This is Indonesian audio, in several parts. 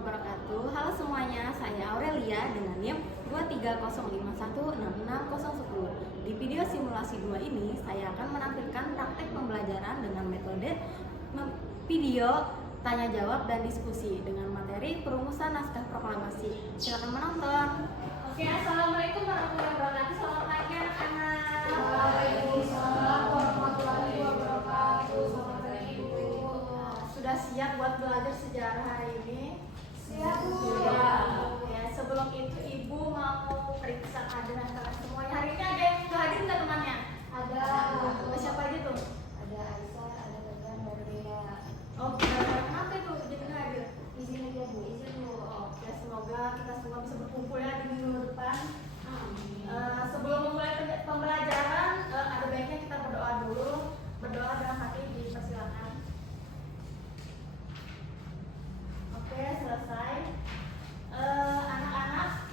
wabarakatuh. Halo semuanya, saya Aurelia dengan NIM 230516610. Di video simulasi 2 ini, saya akan menampilkan praktek pembelajaran dengan metode video tanya jawab dan diskusi dengan materi perumusan naskah proklamasi. Silakan menonton. Oke, assalamualaikum warahmatullahi wabarakatuh. Selamat pagi anak-anak. Waalaikumsalam warahmatullahi wabarakatuh. Selamat pagi Bu. Sudah siap buat belajar sejarah hari ini? Siap Bu. Ya, sebelum itu Ibu mau periksa kehadiran kalian semuanya. Hari ini ada yang hadir nggak temannya? Ada. Siapa aja tuh? Ada Aisyah, ada Bagan, ada Dea. Oh, kenapa itu jadi nggak hadir? Izin aja Bu, izin Bu. Oke, semoga kita semua bisa berkumpul ya di minggu depan. Amin. Sebelum memulai pembelajaran, ada baiknya kita berdoa dulu. Berdoa dalam hati dipersilakan. Oke, selesai. Anak-anak,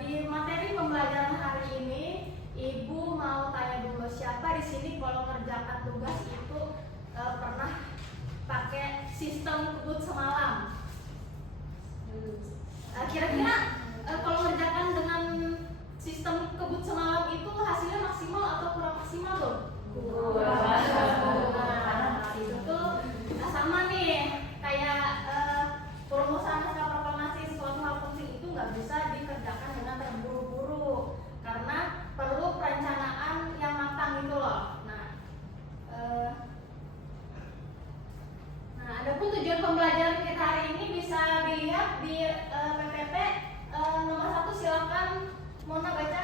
di materi pembelajaran hari ini, Ibu mau tanya dulu siapa di sini kalau ngerjakan tugas itu pernah pakai sistem kebut semalam. Kira-kira kalau ngerjakan dengan sistem kebut semalam itu hasilnya maksimal atau kurang maksimal tuh? Nah, itu tuh sama nih kayak perumusan naskah proklamasi. Suatu hal penting itu nggak bisa dikerjakan dengan terburu-buru karena perlu perencanaan yang matang gitu loh. Nah, adapun tujuan pembelajaran kita hari ini bisa dilihat di PPT nomor 1. Silakan Mona baca.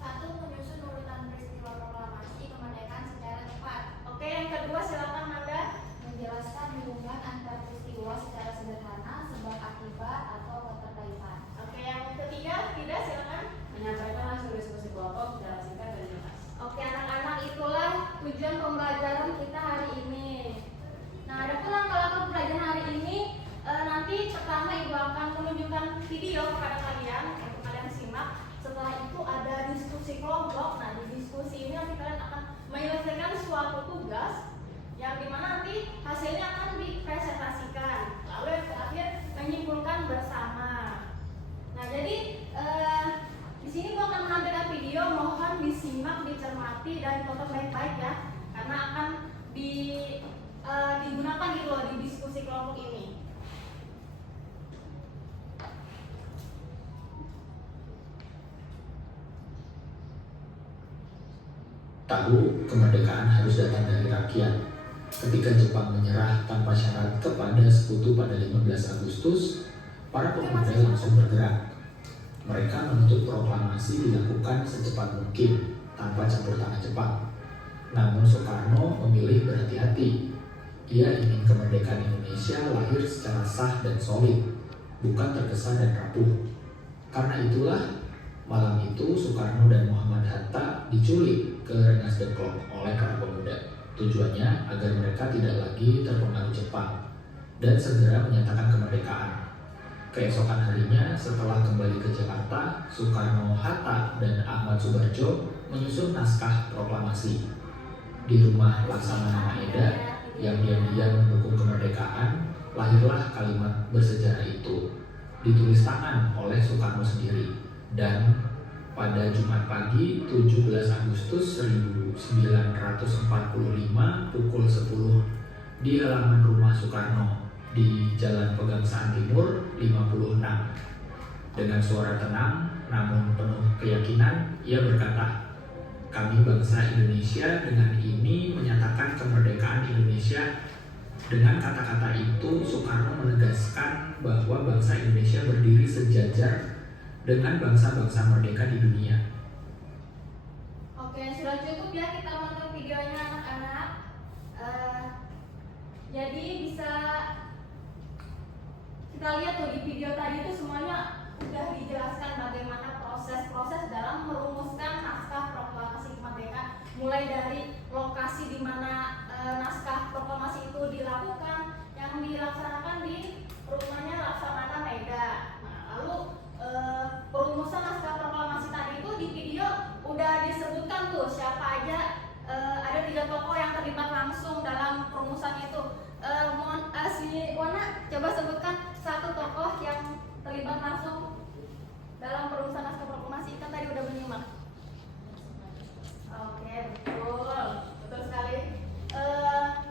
1. Menyusun urutan peristiwa proklamasi kemerdekaan secara tepat. Oke, yang kedua silakan Nanda. Menjelaskan hubungan antar peristiwa secara sederhana, sebab akibat atau keterkaitan. Oke, yang ketiga Tidak, silakan. Menyampaikan hasil diskusi kelompok secara singkat dan jelas. Oke, anak-anak, itulah tujuan pembelajaran kita hari ini. Nah, adapun langkah-langkah pembelajaran hari ini, nanti pertama Ibu akan menunjukkan video kepada kalian untuk kalian simak. Setelah itu ada diskusi kelompok. Nah, di diskusi ini nanti kalian akan menyelesaikan suatu tugas yang dimana nanti hasilnya akan dipresentasikan. Lalu yang terakhir menyimpulkan bersama. Nah, jadi di sini gua akan menampilkan video, mohon disimak, dicermati dan ditonton baik-baik ya, karena akan digunakan gitu loh di diskusi kelompok ini. Tahu kemerdekaan harus datang dari rakyat. Ketika Jepang menyerah tanpa syarat kepada sekutu pada 15 Agustus, para pemuda langsung bergerak. Mereka menuntut proklamasi dilakukan secepat mungkin tanpa campur tangan Jepang. Namun Soekarno memilih berhati-hati. Ia ingin kemerdekaan Indonesia lahir secara sah dan solid, bukan tergesa dan rapuh. Karena itulah malam itu Soekarno dan Muhammad Hatta diculik ke Rengas Dengklok oleh para pemuda. Tujuannya agar mereka tidak lagi terpengaruh Jepang dan segera menyatakan kemerdekaan. Keesokan harinya setelah kembali ke Jakarta, Soekarno-Hatta dan Ahmad Subarjo menyusun naskah proklamasi. Di rumah Laksamana Maeda yang diam-diam mendukung kemerdekaan, lahirlah kalimat bersejarah itu. Ditulis tangan oleh Soekarno sendiri. Dan pada Jumat pagi 17 Agustus 1945 pukul 10 di halaman rumah Soekarno di Jalan Pegangsaan Timur 56. Dengan suara tenang namun penuh keyakinan, ia berkata, "Kami bangsa Indonesia dengan ini menyatakan kemerdekaan Indonesia." Dengan kata-kata itu, Soekarno menegaskan bahwa bangsa Indonesia berdiri sejajar dengan bangsa-bangsa merdeka di dunia. Oke, sudah cukup ya kita nonton videonya anak-anak. Jadi bisa kita lihat tuh di video tadi itu semuanya udah dijelaskan bagaimana proses-proses dalam merumuskan naskah proklamasi kemerdekaan, mulai dari lokasi di mana naskah proklamasi itu dilakukan, yang dilaksanakan di rumahnya Laksamana Maeda. Nah, lalu perumusan naskah proklamasi tadi itu di video udah disebutkan tuh siapa aja, ada 3 tokoh yang terlibat langsung dalam perumusan itu. Si Wana coba sebutkan satu tokoh yang terlibat langsung dalam perusahaan naskah proklamasi. Kan tadi udah menyimak. Oke, betul sekali.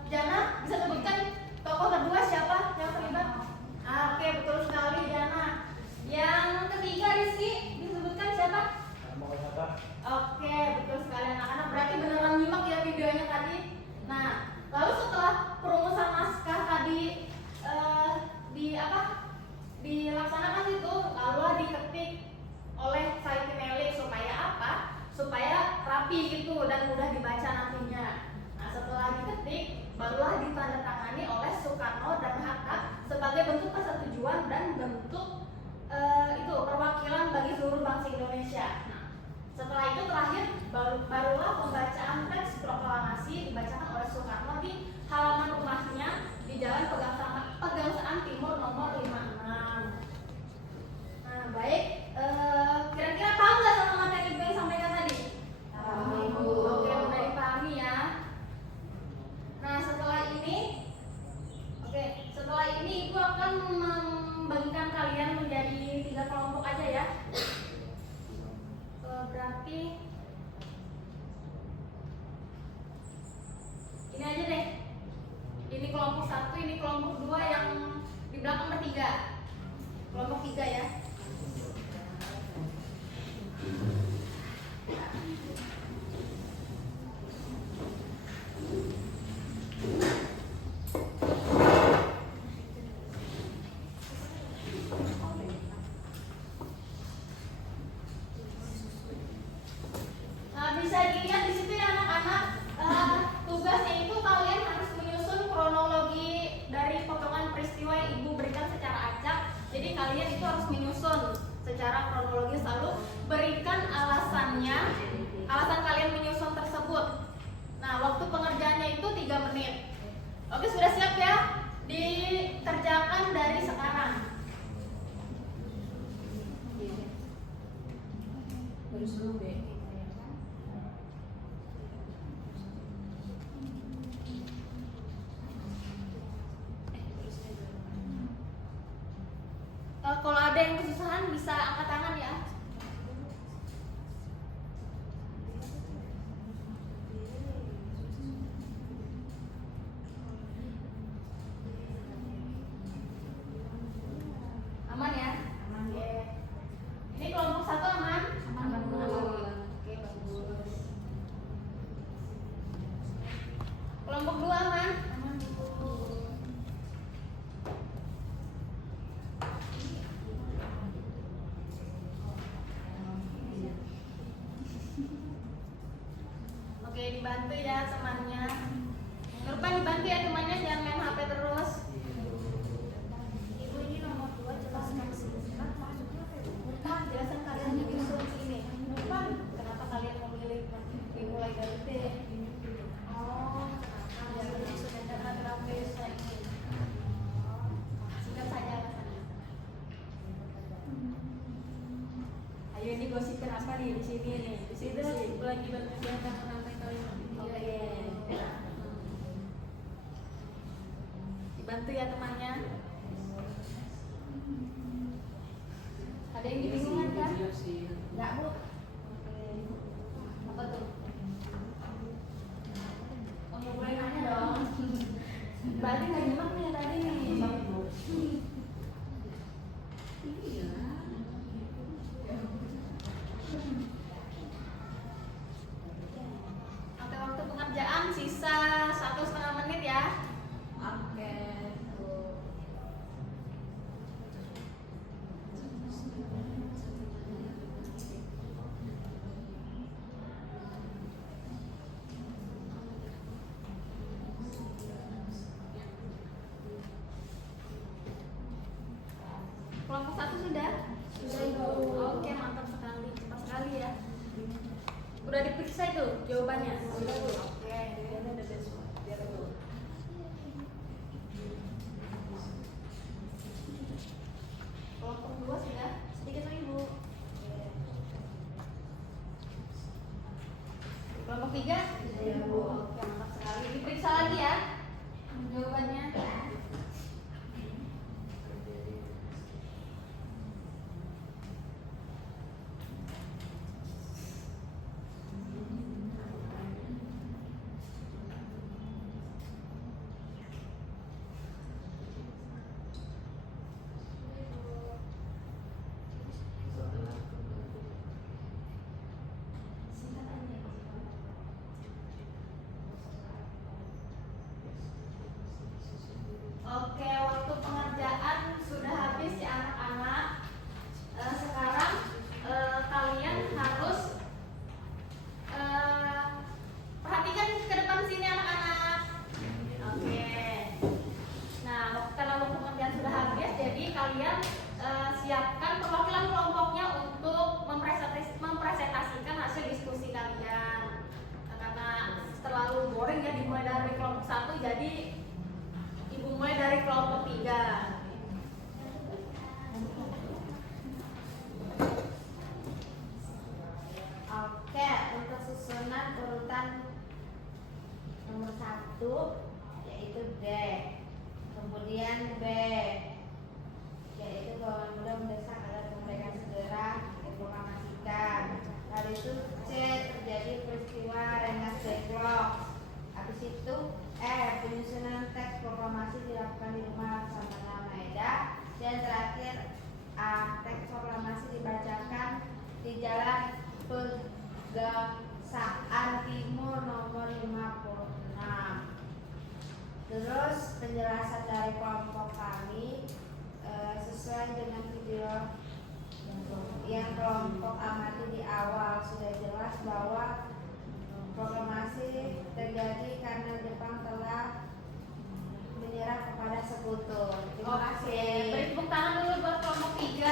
Jana bisa sebutkan tokoh kedua siapa yang terlibat? Oke, betul sekali Jana. Yang ketiga Rizky bisa sebutkan siapa? Oke, betul sekali anak-anak. Berarti beneran nyimak ya videonya tadi. Nah, lalu setelah perumusan naskah tadi dilaksanakan itu, lalu diketik oleh Said Melik supaya apa? Supaya rapi gitu dan mudah dibaca nantinya. Nah, setelah diketik, barulah ditandatangani oleh Soekarno dan Hatta sebagai bentuk persetujuan dan bentuk perwakilan bagi seluruh bangsa Indonesia. Nah, setelah itu terakhir barulah pembacaan teks proklamasi dibacakan oleh Soekarno di halaman rumahnya di Jalan Pegangsaan Timur nomor 56. Nah, baik, kira-kira paham nggak sama materi yang disampaikan tadi? Tahu. Oke, udah dipahami ya. Nah, setelah ini Ibu akan membagikan kalian menjadi 3 kelompok aja ya. Berarti ini aja deh. Ini kelompok 1, ini kelompok 2, yang di belakang bertiga. Kelompok 3 ya. Nah, bisa dilihat di situ ya anak-anak. Tugasnya itu kalian harus menyusun kronologi dari potongan peristiwa yang Ibu berikan secara acak. Jadi kalian itu harus menyusun secara kronologis, lalu berikan alasannya, alasan kalian menyusun tersebut. Nah, waktu pengerjaannya itu 3 menit. Oke, sudah siap ya? Dikerjakan dari sekarang. Terus dulu deh. Kalau ada yang kesusahan bisa angkat tangan ya. Aman ya? Aman. Ini kelompok 1 aman? Aman. Oke, bagus. Kelompok 2 aman? Aman. Oke, dibantu ya temannya. Nurpan dibantu ya temannya, jangan main HP terus. Ibu, ini nomor 2 jelaskan singkat maksudnya apa ya? Nurpan, jelaskan kalian menyusun ini. Nurpan, kenapa kalian memilih dimulai dari D? Oh, Yang menyusun karena grafisnya ini. Singkat saja alasannya. Ayo, ini gosipin apa nih di sini nih? Di situ lagi bantuan rantai kalimat. Oke. Dibantu ya temannya. Ada yang dibingungkan kan? Enggak, Bu. Apa tuh? Oh, nggak boleh nanya dong. Berarti nggak nyimak nih tadi nih. Oke, waktu pengerjaan sisa 1,5 menit ya. oke. Kelompok 1 sudah? Sudah, Ibu. Oke, mantap sekali, cepat sekali ya. Udah diperiksa itu jawabannya? Sudah, Bu. Oke. Kelompok 2 sudah? Sedikit lagi, Bu. Kelompok 3? Sudah, Bu. Oke, mantap sekali. Diperiksa lagi ya jawabannya. Oke, waktu pengerjaan sudah habis ya anak-anak. Sekarang kalian harus perhatikan ke depan sini anak-anak. Oke. Nah, karena waktu pengerjaan sudah habis, jadi kalian siapkan perwakilan kelompoknya untuk mempresentasikan hasil diskusi kalian. Karena terlalu boring ya dimulai dari kelompok 1, jadi ibu mulai dari kelompok 3. Oke, untuk susunan urutan nomor 1 yaitu D, kemudian B yaitu golongan muda mendesak agar kemerdekaan segera diproklamasikan. Lalu itu C, terjadi peristiwa Rengas Dengklok. Habis itu E, penyusunan teks proklamasi dilakukan di Rumah Laksamana Maeda. Dan terakhir A, teks proklamasi dibacakan di Jalan Pegangsaan Timur nomor 56. Terus penjelasan dari kelompok kami sesuai dengan video yang kelompok amati di awal, sudah jelas bahwa proklamasi terjadi karena Jepang telah menyerah kepada sekutu. Terima kasih. Beri tepuk tangan dulu buat kelompok 3.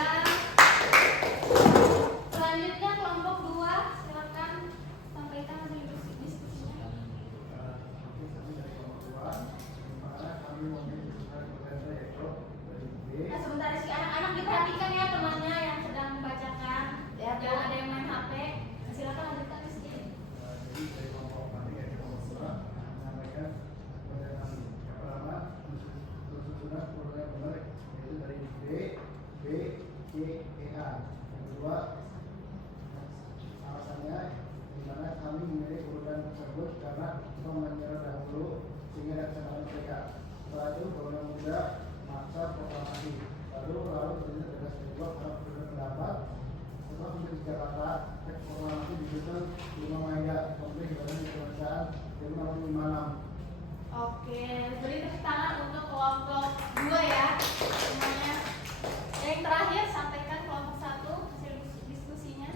Selanjutnya kelompok 2, silakan sampaikan hasil diskusinya. Sebentar sih anak-anak diperhatikan ya temannya yang sedang membacakan. Ya, Bu. Jangan ada yang main HP. Silakan lanjutkan Rizky. Alasannya di mana kami memilih urutan tersebut karena Jepang menyerah dahulu sehingga ada kesalahan mereka. Setelah itu golongan muda maksa proklamasi. Lalu terjadi tegas kedua karena berbeda pendapat. Setelah sampai di Jakarta, teks proklamasi disusun di Rumah Maeda, kompleks Badan Kebangsaan jam 6.56. Oke, beri tepuk tangan untuk kelompok 2 ya semuanya. Yang terakhir sampaikan kelompok 1 hasil diskusinya.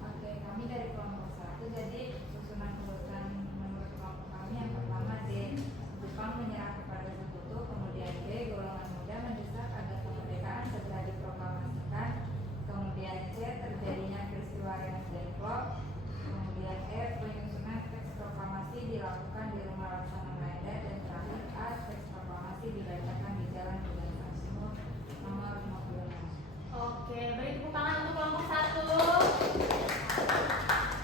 Oke, kami dari kelompok 1. Jadi susunan urutan menurut kelompok kami yang pertama D, Jepang menyerah kepada sekutu. Kemudian D, golongan muda mendesak agar kemerdekaan segera diproklamasikan. Kemudian C, terjadinya peristiwa Rengas Dengklok. Kemudian E, penyusunan teks proklamasi dilakukan di Rumah Laksamana Maeda. Dan terakhir A, teks proklamasi dibacakan di Jalan Pegangsaan Timur nomor 56. Oke, beri tepuk tangan untuk kelompok 1.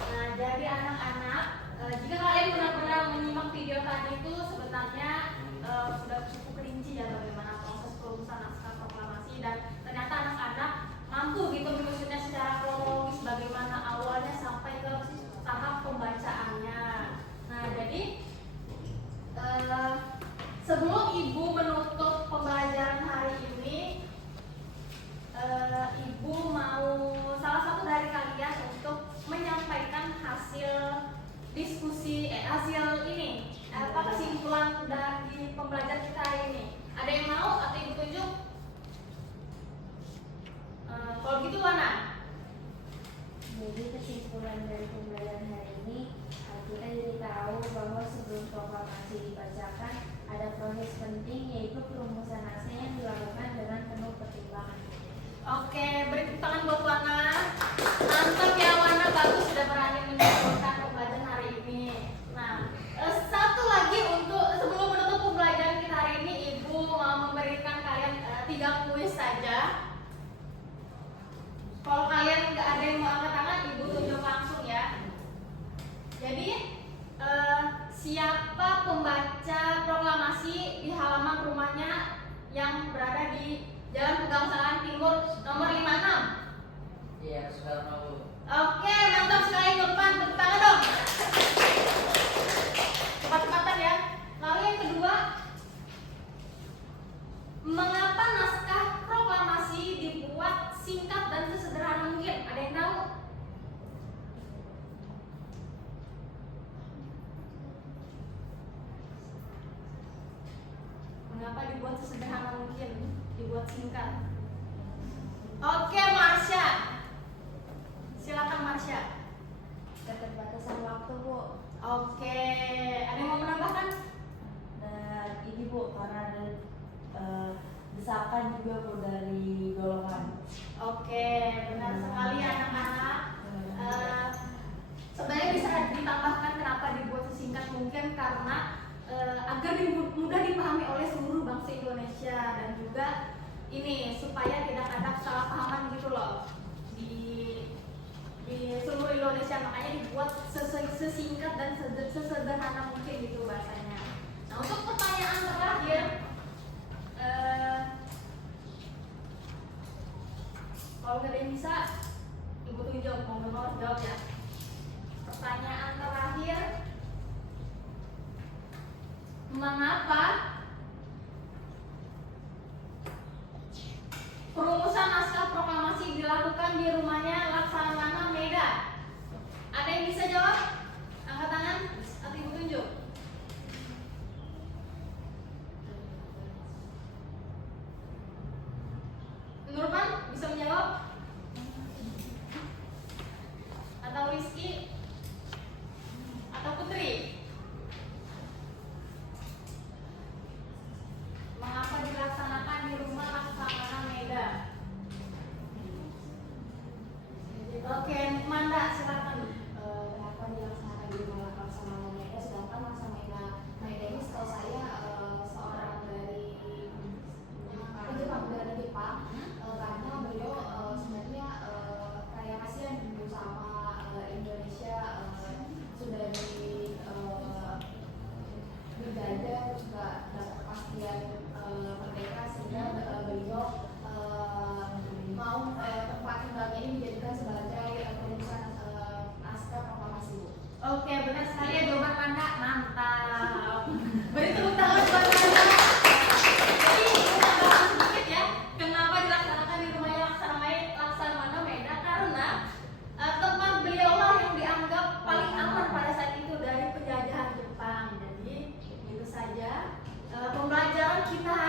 Nah, jadi anak-anak, jika kalian benar-benar menyimak video tadi itu sebenarnya sudah cukup rinci ya bagaimana proses perumusan naskah proklamasi, dan ternyata anak-anak mampu gitu menyusunnya secara kronologis bagaimana awalnya sampai ke tahap pembacaannya. Nah, jadi sebelum ibu menutup pembelajaran hari ini, ibu mau salah satu dari kalian untuk menyampaikan hasil diskusi hasil ini kesimpulan dari pembelajaran kita hari ini. Ada yang mau atau ibu tunjuk? Kalau gitu Wana. Jadi kesimpulan dari pembelajaran hari ini, kita jadi tahu bahwa sebelum proklamasi dibacakan ada proses penting, yaitu perumusan naskah yang dilakukan dengan penuh pertimbangan. Oke, beri tepuk tangan buat Wana. Mantap ya Wana, bagus sudah berani menyampaikan pembelajaran hari ini. Nah, satu lagi untuk sebelum menutup pembelajaran kita hari ini, ibu mau memberikan kalian 3 kuis saja. Kalau kalian nggak ada yang mau angkat tangan, ibu tunjuk langsung ya. Jadi siapa pembaca proklamasi di halaman rumahnya yang berada di Jalan Pegangsaan Timur nomor 56? Iya, Soekarno. Oke, mantap sekali depan, tepuk tangan dong. Cepat-cepatan ya. Lalu yang kedua, mengapa naskah proklamasi dibuat singkat dan sesederhana mungkin? Ada yang tahu? Mengapa dibuat sesederhana mungkin, dibuat singkat? Oke, Marsha. Silakan Marsha. Keterbatasan waktu, Bu. Oke, ada yang mau menambahkan? Dan ini Bu, karena ada desakan juga Bu dari golongan. Oke, benar sekali anak-anak. Sebenarnya bisa ditambahkan kenapa dibuat sesingkat mungkin karena agar mudah dipahami oleh seluruh bangsa Indonesia dan juga ini supaya tidak ada kesalahpahaman gitu loh di seluruh Indonesia, makanya dibuat sesingkat dan sesederhana mungkin gitu bahasanya. Nah, untuk pertanyaan terakhir, kalau nggak ada yang bisa, Ibu tunggu jawab, mau nggak mau jawab ya. Pertanyaan terakhir, mengapa perumusan naskah proklamasi dilakukan di rumahnya Laksamana Meda? Ada yang bisa jawab? Angkat tangan atau Ibu tunjuk. Nurman bisa menjawab? Atau Rizky? Atau Putri? Mengapa dilaksanakan di rumah Laksamana Meda? Oke, Manda silakan. Kenapa dilaksanakan di rumah Laksamana Meda, sedangkan Laksamana Meda ini setahu saya seorang dari Jepang, karena beliau sebenarnya kayak kasihan gitu sama Indonesia sudah dijajah terus nggak dapat kepastian merdeka, sehingga beliau mau tempat tinggalnya ini dijadikan sebagai perumusan naskah proklamasi, Bu. Oke, benar sekali ya jawaban Manda, mantap. Beri tepuk tangan buat Manda. Jadi kita bahas sedikit ya, kenapa dilaksanakan di rumahnya Laksamana Meda, karena tempat beliau lah yang dianggap paling aman pada saat itu dari penjajahan Jepang. Jadi itu saja pembelajaran kita